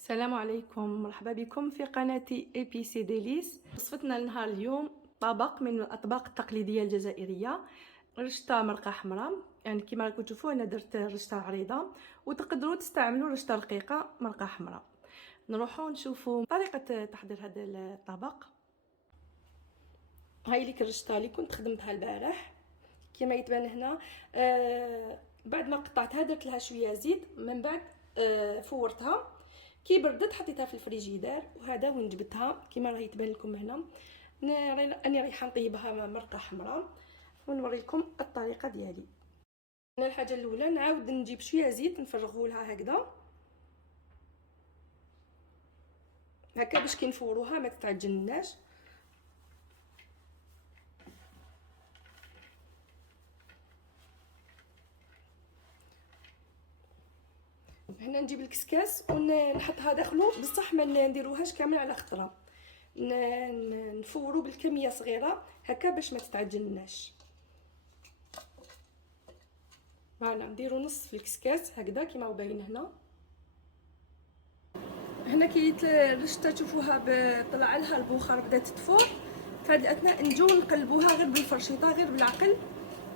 السلام عليكم، مرحبا بكم في قناتي اي بي سي ديليس. وصفتنا لنهار اليوم طبق من الاطباق التقليديه الجزائريه، رشته مرقه حمراء. يعني كما راكم تشوفوا انا درت رشته عريضه، وتقدروا تستعملوا رشته رقيقه مرقه حمراء. نروحوا نشوفوا طريقه تحضير هذا الطبق. هاي ليك الرشته اللي كنت خدمتها البارح كما يتبان هنا. بعد ما قطعتها درت لها شويه زيت، من بعد فورتها كي بردت حطيتها في الفريجيدير. وهذا وين جبتها كما راهي تبان لكم هنا. اني رايحه نطيبها مرقه حمراء ونوريكم الطريقه ديالي. انا الحاجه الاولى نعاود نجيب شويه زيت نفرغه لها هكذا باش كي نفوروها ما تتعجنناش. هنا نجيب الكسكاس ونحطها داخلو، بصح ما نديروهاش كامل على خطره، نفورو بالكميه صغيره هكا باش ما تتعجنناش. فوالا نديرو نص في الكسكاس هكذا كما هو باين هنا. هنا كي الرشته تشوفوها طلع لها البخار بدات تفور، فهاد الاثناء نجيو نقلبوها غير بالفرشيطه غير بالعقل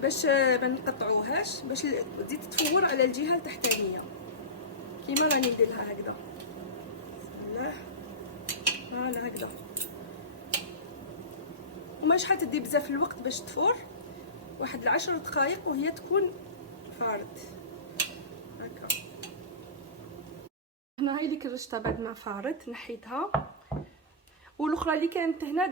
باش ما نقطعوهاش، باش تزيد تفور على الجهه التحتانيه كيما راني نديرها هكذا. بسم الله، فوالا هكذا. وما شحال تدي بزاف الوقت باش تفور، واحد 10 دقائق وهي تكون فارت هكا. هنا هاي ديك الرشته بعد ما فارت نحيتها، والاخرى اللي كانت هنا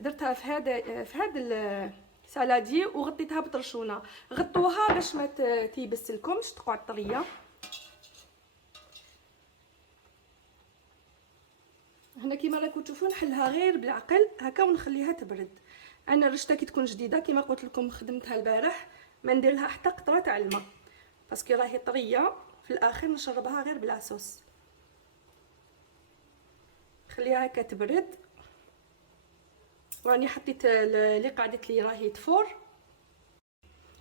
درتها في هذا السالادي وغطيتها بطرشونه. غطوها باش ما تيبس لكمش تقعد طريه. هنا كيما راكم تشوفوا نحلها غير بالعقل هكا ونخليها تبرد. انا الرشته كي تكون جديده كيما قلت لكم خدمتها البارح، ما ندير لها حتى قطره تاع الماء باسكو راهي طريه. في الاخر نشربها غير بلا صوص، خليها هكا تبرد. وراني حطيت اللي قعدت لي راهي تفور.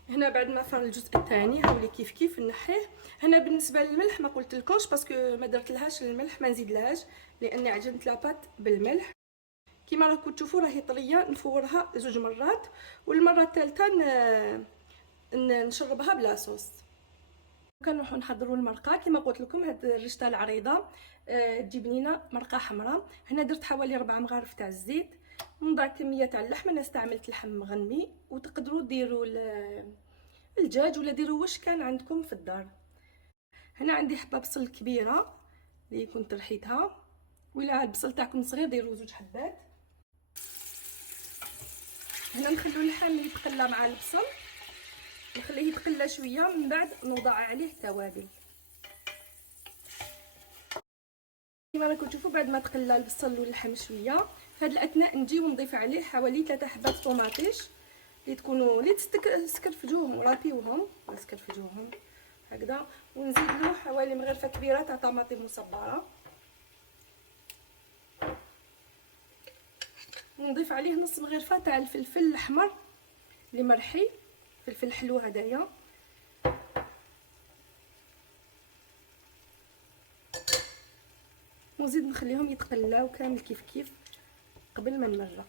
هنا بعد ما فار الجزء الثاني هاولي كيف نحيه. هنا بالنسبه للملح ما قلت لكمش باسكو ما درت لهاش الملح، ما نزيد لهاش لاني عجنت لاباط بالملح. كيما راكم تشوفوا راهي طريه، نفورها 2 مرات، والمره الثالثه نشربها بلا صوص. كنروحوا نحضروا المرقه. كيما قلت لكم هاد الرشته العريضه تجيب لينا مرقه حمراء. هنا درت حوالي 4 مغارف تاع الزيت، نضع كميه تاع اللحم. انا استعملت لحم مغنمي، وتقدروا ديروا الدجاج ولا ديروا واش كان عندكم في الدار. هنا عندي حبه بصل كبيره اللي كنت رحيتها، ولا البصل تاعكم صغير ديروا 2 حبات. هنا نخلو اللحم يتقلى مع البصل، نخليه يتقلى شويه، من بعد نوضع عليه التوابل. كما راكم تشوفوا بعد ما تقلى البصل واللحم شويه، في هذه الاثناء نجي ونضيف عليه حوالي 3 حبات طوماطيش اللي تكونوا تسكرفجوهم ورابيوهم تسكرفجوهم هكذا. ونزيد له حوالي مغرفه كبيره تاع طماطم مصبره، ونضيف عليه نص مغرفه تاع الفلفل الاحمر اللي مرحي، فلفل حلو هدايا. ونزيد نخليهم يتقلاو كامل كيف قبل ما نمرق.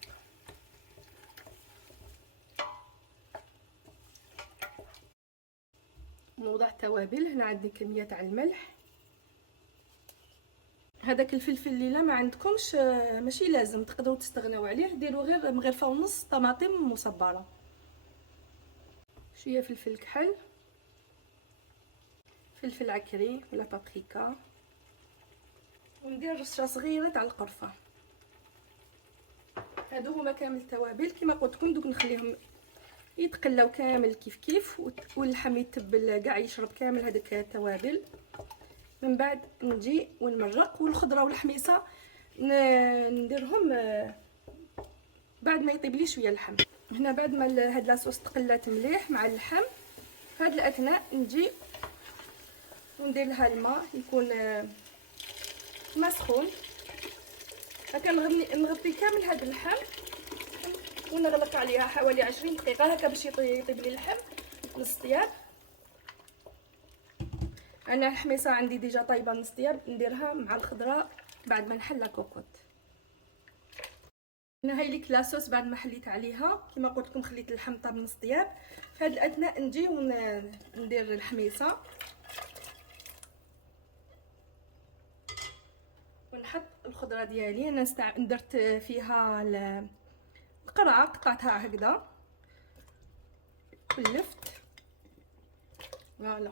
نوضع توابل. هنا عندي كميه تاع الملح. هذاك الفلفل اللي لا ما عندكمش ماشي لازم، تقدروا تستغناو عليه، ديروا غير مغرفه ونص طماطم مصبره. شويه فلفل كحل، فلفل عكري ولا بابريكا، وندير رشه صغيره تاع القرفه. هادو هما كامل التوابل. كما قلت لكم دوك نخليهم يتقلاو كامل كيف واللحم يتبل كاع يشرب كامل هذاك التوابل. من بعد نجي ونمرق. والخضره والحميصه نديرهم بعد ما يطيب لي شويه اللحم. هنا بعد ما هاد لاصوص تقلات مليح مع اللحم، في هاد الاثناء نجي وندير لها الماء يكون ماء سخون هكا. نغطي كامل هاد اللحم ونغلق عليها حوالي 20 دقيقه هكا باش يطيب لي اللحم نص طياب. انا الحميصه عندي ديجا طايبه نص دياب، نديرها مع الخضره بعد ما نحل لا كوكوط. هنا هاي ليك لاصوص بعد ما حليت عليها، كما قلت لكم خليت اللحم طاب نص دياب. في هذا الاثناء نجي وندير الحميصه ونحط الخضره ديالي. انا درت فيها القرعه، قطعتها هكذا كلفت. فوالا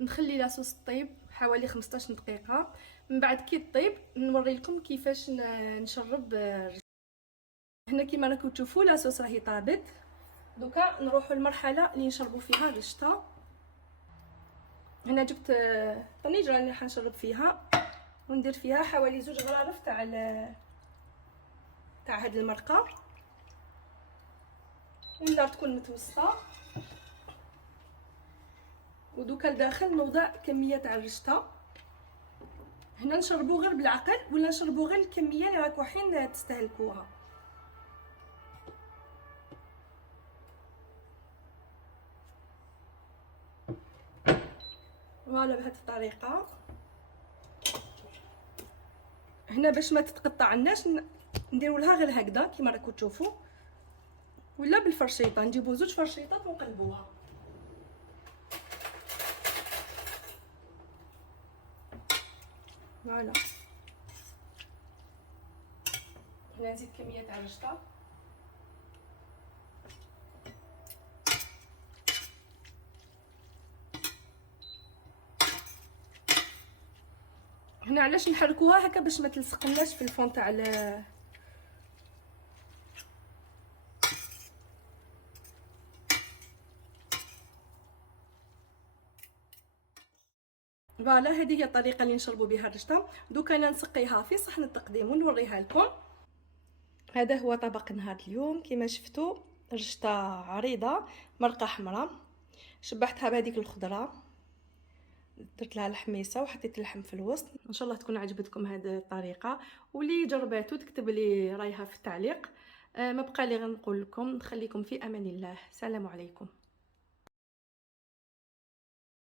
نخلي لاصوص طيب حوالي 15 دقيقه. من بعد كي طيب نوري لكم كيفاش نشرب. هنا كيما راكم تشوفوا لاصوص راهي طابت. دوكا نروحوا للمرحله اللي نشربوا فيها الرشطه. هنا جبت طنجره اللي حنشرب فيها، وندير فيها حوالي 2 غرارف تاع هاد المرقه، والنار تكون متوسطه. ودوكا لداخل نوضع كميه تاع الرشطه. هنا نشربوا غير بالعقل ولا نشربوا غير الكميه اللي راكم حين تستهلكوها. فوالا بهذه الطريقه. هنا باش ما تتقطعناش نديروا لها غير هكذا كيما راكم تشوفوا، ولا بالفرشيطه نجيبوا 2 فرشيطات ونقلبوها. فوالا هنا نزيد كميه تاع الرشطه. هنا علاش نحركوها هكا باش ما تلصقناش في الفون تاع فوالا. هذه هي الطريقه اللي نشربوا بها الرشطه. دوكا انا نسقيها في صحن التقديم ونوريها لكم. هذا هو طبق نهار اليوم. كما شفتوا رشطه عريضه، مرقه حمراء، شبحتها بهذيك الخضره، درت لها الحميصه وحطيت اللحم في الوسط. ان شاء الله تكون عجبتكم هذه الطريقه، واللي جرباتو تكتب لي رايها في التعليق. ما بقى لي غير نقول لكم نخليكم في امان الله. سلام عليكم.